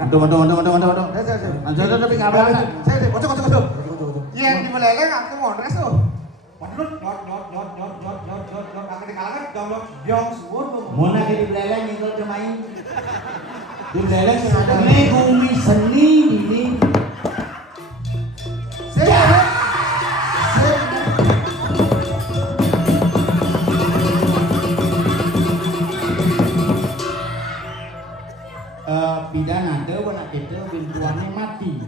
Aduh. Saya tapi ngapain? Saya kocok. Yang di Beleleng aku ngondres tuh. Waduh, nyot. Aku di kalangan download biong suwun. Mau nak di Beleleng nyenggol cemain. Di Beleleng sengaja bumi seni ini. Pidana ada nak kita bintuannya mati.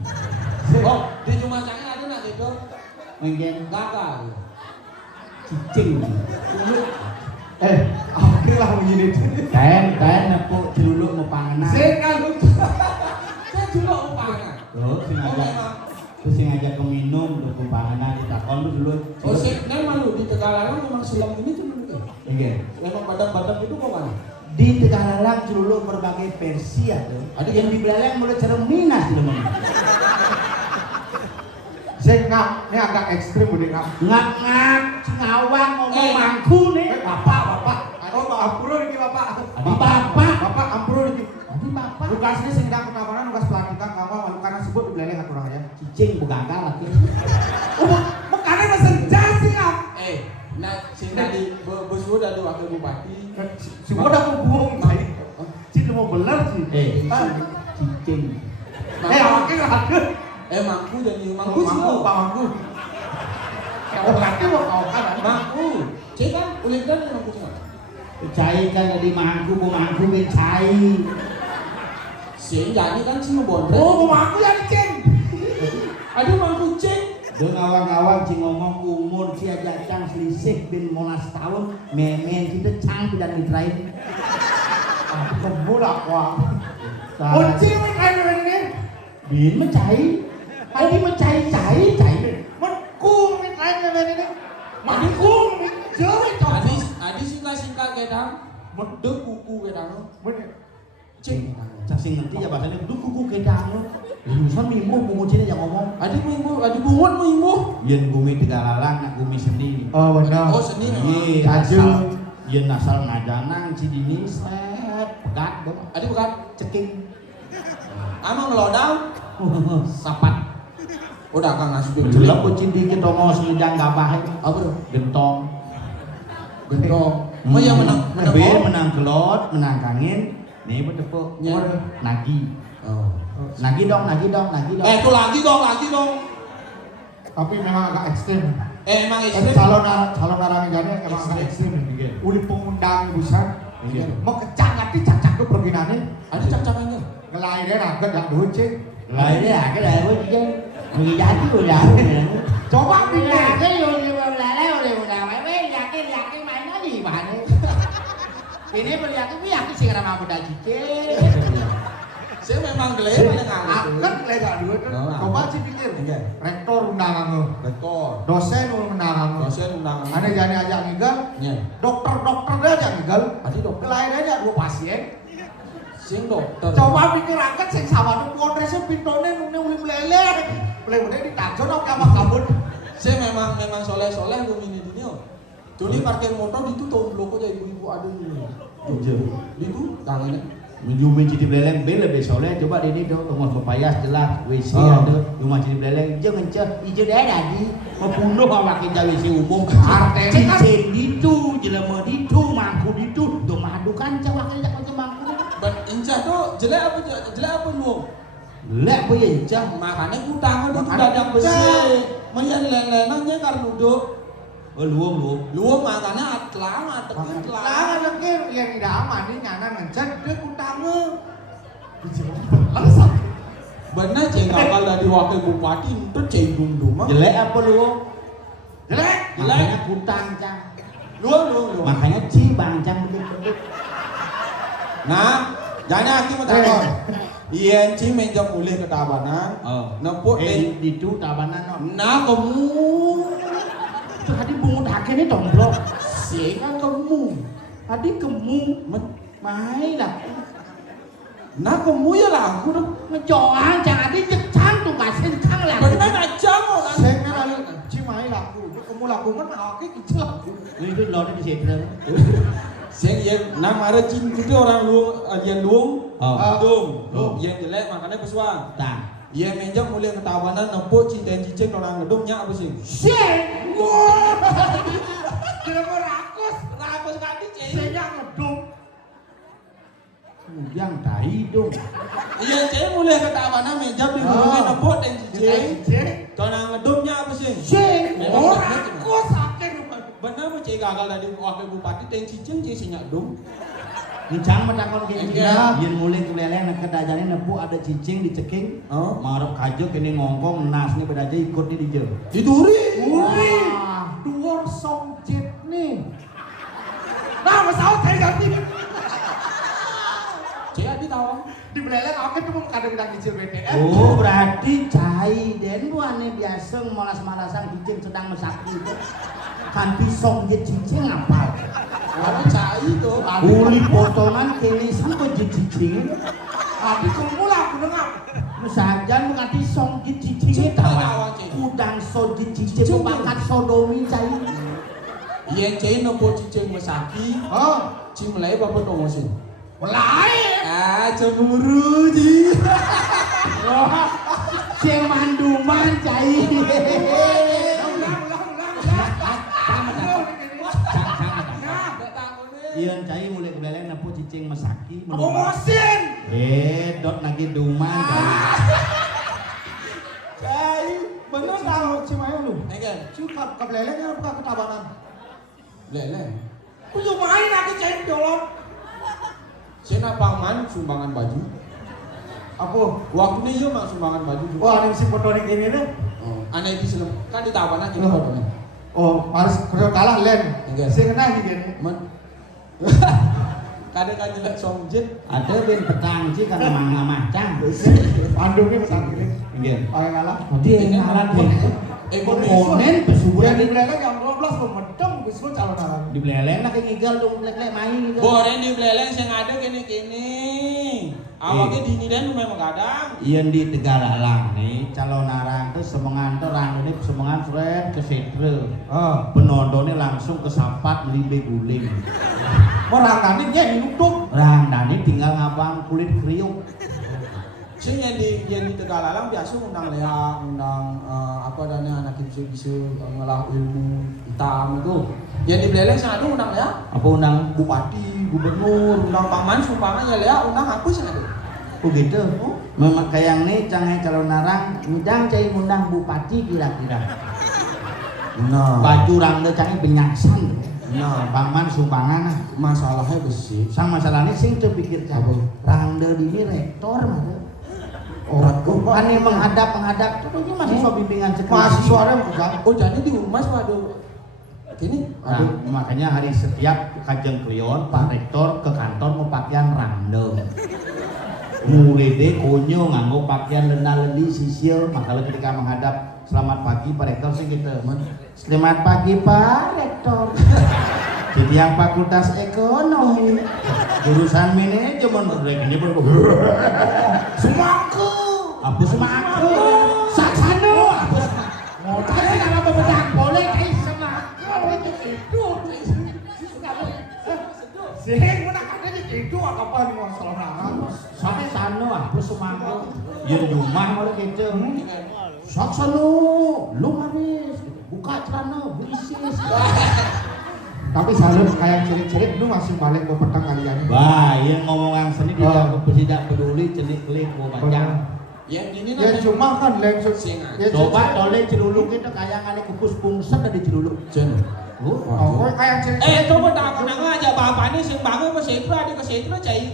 Oh, di rumah saya ada nak itu Mungkin gagal. cicing. Oke lah begini. Kain nepuk celuluk mau panganan. Saya juga umpana. Loh, sengaja peminum untuk panganan kita kon dulu. Oh, saya malu di Tegalan memang sulam ini tuh dulu. Iya. Memang badan-badan itu kok mana? Di Tegalalang celuluk berbagai versi ada. Ada yang di Beleleng mulai cerminas teman. Saya ini agak ekstrim udah Ngak, ngawang ngomong mangku nih. Bapak. Oh, ampun ini bapak. Adi bapak. Bapak ampun ini. Adi bapak. Tugasnya sedang kenapa tugas pelantikan kamu malu karena sebut di Beleleng aturan ya. Cicing bukan lagi. Makanya senja sih nah sing tadi bos gua dari wakil bupati. Si gua udah bohong tadi. Si mau beler sih. Cicing. Awaknya nggak ada. Mangku jadi mangku sih. Pak Mangku. Awaknya mau kau kan? Mangku. Cek kan ulit kan mangku cuma. Cai kan jadi mangku bin cai. Sing jadi kan sih ngebondret. Oh, Mangku yang ceng. Aduh mangku cek. Dan awang-awang si ngomong umur si aja cang selisih bin 15 tahun memen kita cang tidak mitrain. Kebul aku. Oh, cewek kayak ini. Bin mencai. Adi mencai. Menkum mitrain kayak ini. Menkum cewek. Adi singkat gedang. Medek kuku gedang. Cing, sing ngerti ya bahasanya duduk kuku kedang. Lulusan mimbu bungu cini yang ngomong. Adi bungun mu imbu. Yen bumi Tegalalang nak bumi seni. Oh benar. Oh seni memang. Iya, asal yen asal ngadanang cidini set pegat dong. Adi bukan Ceking. amang ngelodang. Sapat. Udah kang ngasih dia Jelek kucing dikit tomo semidang gabah. apa tuh? Gentong. Oh yang menang menang gelot, menang kangin. Nih bertepuk nagi. Oh. Nagi dong. Itu lagi dong. Tapi memang agak ekstrim. Emang istri. Calon narangigane emang agak ekstrim. Uli pengundang busan. Mau kecak nanti cacak tuh perginane. Ada cak-cakannya. Ngelahirin agak yang duce. Lah cái này có chứ. Người giá chứ người giá. Coba pindah. Cái gì mà là mày biết cái mày nói gì bạn ấy. Ini melihat itu sih karena muda cicit. Saya memang gelap mana nggak? Kan lega duit kan. Coba sih pikir. Rektor undangan lo. Rektor. Dosen undangan lo. Ada jadi ajak ngigal. Dokter dia ajak ngigal. Ada dokter. Lain aja dua pasien. Sing dokter. Coba pikir angkat sing sama tuh kodresnya pintone nune uli meleleh. Meleleh ditakjur apa kamu kabut. Saya memang soleh gue ini dunia. Jadi parkir motor itu tahun blok aja ibu-ibu ada ini. Itu tangannya. Menjumin Citi Beleleng lebih soleh. Coba ini dong rumah pepayas jelas WC ada. Rumah Citi Beleleng jangan ijo dah tadi membunuh awak kita WC umum. Arteri cicing itu jelema itu mangku itu tuh madu kan cawak kita macam mangku. Dan inca tuh jelek apa lu? Lek apa ya inca? Makanya kutang itu dadang besi. Mayan lenenannya karena duduk. Oh luang makanya atlang. Lah lagi yang tidak aman ini nyana ngecek dia kutangnya. Benar cengkakal dari wakil bupati itu cenggung duma. Jelek apa luang? Jelek. Makanya kutang cang. Luang. Makanya cibang cang begitu. Nah, jangan aki mau takon. Iya, ci menjam mulih ke Tabanan. Nempuk di itu Tabanan no. Nah, kamu tadi bungut hake ini tomblok. kan kamu. Tadi kamu main lah. Nah, kamu ya lah. Aku udah ngejoang jangan dicecang tuh kasih kang lah. benar aja mau kan. Saya kan lalu cimai laku. Kamu laku kan oke kecil laku. Itu lo di situ. Sing yang nang mare cin itu orang luang, yang luang, Luang. yang jelek makanya pesuang. Tang. Yang menjak mulai ketawanan nempuk cinta cicing orang gedung nyak apa sih? Sing. Wah. Kira mau rakus. Rakus kaki cing. Singnya ngedung. Yang dai dong. Iya cing mulai ketawanan menjak di gedungnya nempuk dan cicing. Orang gedung nyak apa sih? Sing. Oh rakus akeh. Bener mau cing gagal dari wakil bupati dan cicing cing nyak dong. Ngicang matakon kayak Engke. gini. Yen mulai keleleh nak kedajane nepu ada cicing diceking. Oh. Marep kajo kene ngongkong nas nih bedaja ikut nih dijel. Diduri. Uri. Duor songjet nih. Nah, masalah saya ganti. Cing adi tawang. Di beleleng oke tuh mau kadang-kadang kecil BTN. Oh berarti cai den buane biasa malas-malasan cicing sedang mesakti itu. Kan pisong je cicing apa? Tapi cai itu. Uli potongan kene sampai je cicing. Tapi kumpul aku dengar. Sajan mengati song je cicing tawa. Udang so je cicing bakat sodomi cai. Iya cai nempuk cicing mesaki. Oh, Cing mulai bapak promosi. mulai. Ah cemburu ji. Ceng manduman cai. Ian cai mulai kebeleng nepu cicing mesaki Promosin. dot lagi duman cai. Cai bener tahu Cimayo lu. Enggak. Cukup ke beleleng apa ke Tabanan? Lele. Punya main aku cai dolong. Cina paman sumbangan baju. Apa? Waktu ini iya mak sumbangan baju. Wah, ini si foto nih gini nih. Oh, aneh di film. Kan di tawanan kita fotonya. Oh, harus kerja kalah len. Enggak. Saya kena gini. Men. Kadang jelek somjet. Ada ben petang sih karena mangga macang. Pandungnya besar gini. Enggak. Pakai kalah. Dia ngalah dia. Komponen pesugihan Yang di beleleng yang 12 memedang bisu calon arang. di beleleng lah kayak ngigal dong lek-lek main gitu. Boren di beleleng sing ada kene-kene. Awalnya dini dan memang kadang. Ian di Tegaralang nih calon arang tuh semengan tuh rang ini semengan seret ke setre. Penontonnya langsung ke sapat libe guling. Merangkani dia hidup. Rang nani tinggal ngabang kulit kriuk. Sing yang di Tegalalang biasa undang Lea, undang apa namanya anak bisa ngelah ilmu hitam itu. Yang di Beleleng sing ada undang Lea, Apa undang bupati, gubernur, undang paman, sumbangannya Lea, undang aku sing ada. oh gitu. Memang kayak nih cangai calon arang ngidang cai undang bupati kira-kira. Nah, Baju rang deh cangai benyaksan. Nah, paman sumbangan ah. masalahnya besi. Sang masalahnya sing terpikir Apa? rang deh ini rektor mah. Orang kok Kan ini menghadap itu masih so bimbingan sekolah. Mahasiswanya bukan. oh jadi di rumah waduh. Gini, Nah, makanya hari setiap kajeng klion Pak Rektor ke kantor mau pakaian random. Mulai deh konyo nganggo pakaian lena-leni sisil, makanya ketika menghadap selamat pagi Pak Rektor sih gitu. Selamat pagi Pak Rektor. Jadi yang fakultas ekonomi, jurusan manajemen, ini Semaku. apa semaku? Saksano, apa? Mau cari kalau bebedak boleh kayak semaku itu. Sing mana katanya itu apa nih masalah narang. Saksano, apa semaku? Ya rumah orang gitu. Saksano, lu manis, buka celana, berisis. Tapi selalu kayak cirik-cirik lu masih balik ke petang kalian. Wah, yang ngomongan seni tidak peduli celik-celik mau baca. yang ini Ya cuma kan langsung. Sing Ya Coba toleh celuluk itu kayak ngane kupus pungset ada celuluk. Jen. Oh, kayak cirik. Coba tak kenang aja bapaknya sing bangun ke situ, adik ke situ cai.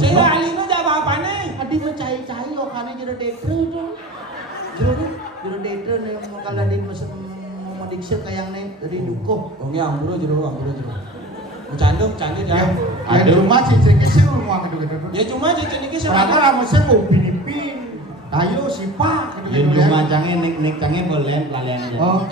Cai alina aja bapaknya. Adi mah cai-cai okane jero detre itu. Jero detre nih mau kalau di mau dikse kayak nih dari dukuh. Oh ngi amburo jero. Bercanda Ya, ya. ada rumah cirik-ciriknya sih rumah gitu-gitu. Ya cuma cincin iki sing Padahal ada. ramusnya mau pinipin. Tayo sipa Yen gitu-gitu rumah ya. cange nik cange belen pelalian. Oh.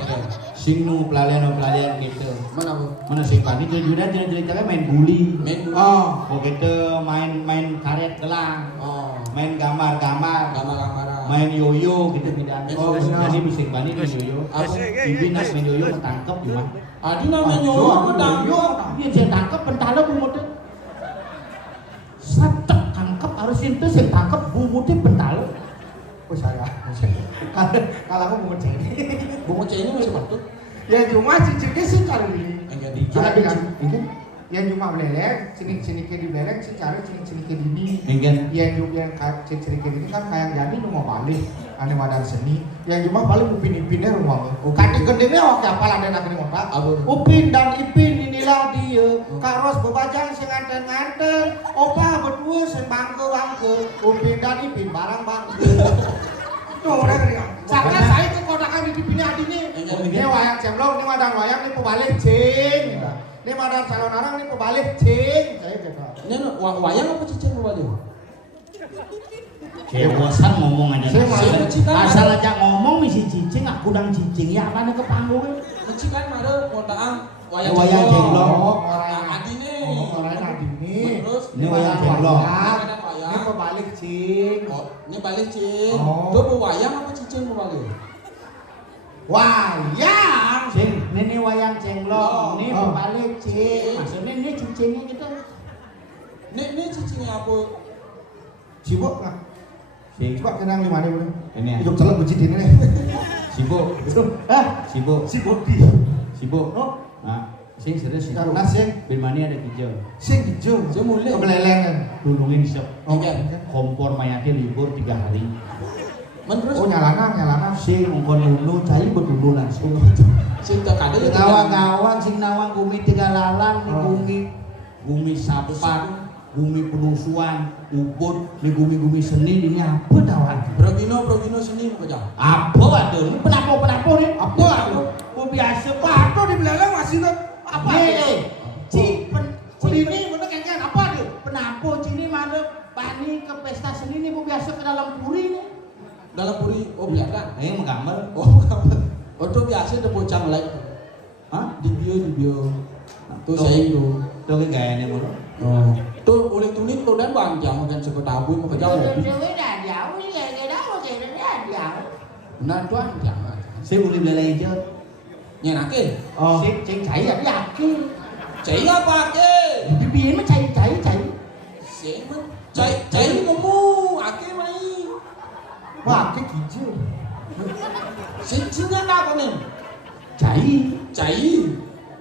Sing nu pelalian gitu. Mana bu? Mana sih Pak? Ini jujuran jenis cange main guli. Main dulu. Oh. Oh gitu main karet gelang. Oh. Main gambar-gambar. Gambar-gambaran. main yoyo gitu tidak. Oh, benar. Jadi bisik bani di yoyo. Ibi nas main yoyo ketangkep gimana? Adi namanya nyoyo pedang. Dia saya tangkep pentala bumutnya. Setek tangkep harus itu saya tangkep bumutnya pentala. Oh saya. Kalau aku mau cek. Bunga C ini masih patut. Ya cuma ciciknya sih cari ini. Enggak di. Cari kan. Yang cuma beleleng, sini ke di beleleng, sini ke di ini. Enggak. Yang juga yang sini ke ini kan kayak jadi rumah balik. Ane wadah seni. Yang cuma paling upin-ipinnya rumah. Kaki gendengnya waktu apa lah dan akhirnya otak. Upin dan Ipin inilah dia. Karos bebajang sing nganten-nganten. Opa berdua sing bangke-bangke. Upin dan Ipin barang bangke. Tuh udah kering. Karena saya ke kodakan di Ipinnya adi nih. Ini wayang cemlong, ini wadang wayang, ini pebalik cing. Ini wadang calon orang, ini pebalik cing. Saya kata. Ini wayang apa cicing wali? Kewasan ngomong aja. Saya Asal aja ngomong misi cicing, aku udang cicing ya mana ke panggung. Meci kan ada modaan wayang Wayang jenglot. Adi nih. Orang adi nih. Terus Ini wayang jenglot. Ini pebalik cing. Oh, ini balik cing. Oh. Tuh wayang apa cicing balik? Wayang. Cing, ini wayang cenglong, ini Oh. pebalik cing. Maksudnya ini cicingnya gitu. Ini cicingnya apa? Sibuk nggak? Cing, Coba kenang lima nih boleh. ini ya. Hidup celak becit ini nih. Sibuk, Hah? sibuk, Sibuk di. sibuk. Oh, Nah, sing serius sih. Karena sing Bilmani ada hijau. sing hijau. Saya mulai. Kebeleleng kan. Dulungin sep. Iya. Kompor mayatnya libur 3 hari. Terus Oh nyalanan. Sing ngkon ulu cai betul langsung. sing tak ada itu. Gawang-gawang sing nawang gumi 3 lalang, Oh. gumi sapat, gumi penusuan, ubud, ni gumi seni ini apa dawan? Progino seni mau kerja. Apa aduh? Ini penapo nih? Apa aduh? Oh biasa pak. Apa di beleleng masih tuh? Apa? Cini bener kan apa aduh? Penapo cini mana? Pani ke pesta seni ini bu biasa ke dalam puri nih. Dalam puri, oh biasa. Menggambar. Oh, oh tuh biasa ada bocang lain. Hah? Di bio. Tuh saya itu. Tuh cái gaya mulu. Oh. Tuh ulit tulit tuh dan banjang kan suka tabu mau kerja mobil. Cewek dah jauh ni gaya dah kayak dah jauh. Nah tuh jangan. Saya boleh beli hijau. Nyenake. Oh. Saya cai ada yakin. Cai apa ke? Bibiin mah cai. Sing cai kamu ake mai. Wah, kayak hijau. Sing apa nih? Cai.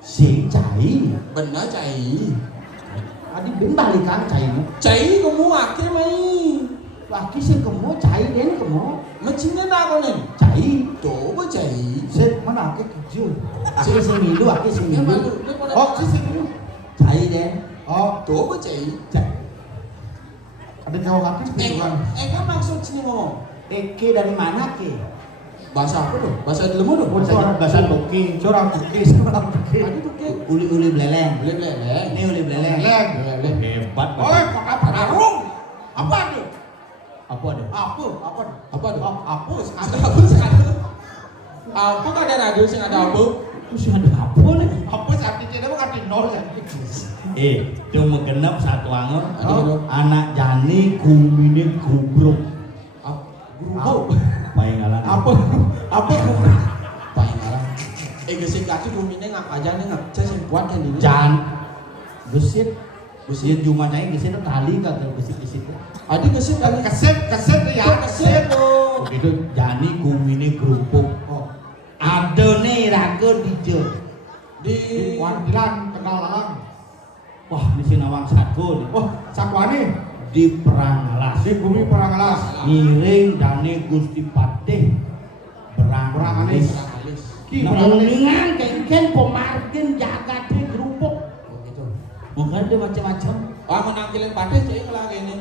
Sing cai. Benar cai. Adi bin balikan cai mu. Cai kamu ake mai. Laki sing kemo cai den kemo. Macingnya apa nih? Cai. Tuh apa cai? Sing mana kayak hijau. Sing milu aki sing Ini milu. malu. Oh, sing milu. Cai den. Oh, Tuh apa cai? Cai. ada nyawa kaki seperti kan. Kan maksud sini ngomong. Eke dari mana ke? Bahasa apa tuh? Bahasa di lemur tuh? Bahasa Toki. Seorang bukis. Tadi tuh ke Uli beleleng. boleh. Ini uli beleleng. Beleleng. Hebat. Oh, kota Penarung. Apa tuh? Apa ada? Apa tuh? Apa tuh? Apa? Apa sih ada? Apa kan ada radio sing ada apa? Terus ada apa nih? Apa sih artinya bukan di nol ya? Cuma genep satu angor. Oh. Anak jani kumine gubruk. Grupo. Paling ngalah. Apa? Paling ngalah. Gesik kaki bumine ngak aja nih ngak saya sing kuat kan ini. Jan. Gesit. Cuma cai gesit itu tali kagak gesit. Adi gesik kali. Keset ya, keset tuh. Begitu jani kumine kerupuk. Oh, Ada nih raga dijo. Di Wandilan kenal lang. Wah, di sini nawang satu nih. Wah, sakwani Di perang alas. di bumi perang alas. Ngiring dane Gusti Patih. Perang alis. alis. Ki Nah, perang alis. mendingan kengken pemargin jaga di kerupuk. Oh gitu. Bukan dia macam-macam. Ah menangkilin padeh cai lah ini.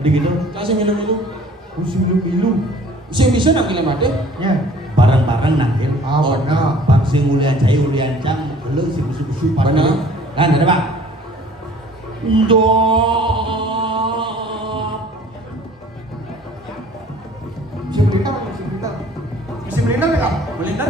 Ada gitu. Kasih milu-milu. Usim milu. Sing bisa nangkilin padeh. Ya. Barang-barang nangkil. Ah, benar. Bang sing ulian cai ulian cang, lu sing busu-busu pada. Benar. Kan ada bang. Dok. Musim bintang. Musim bintang ya? Boleh ntar.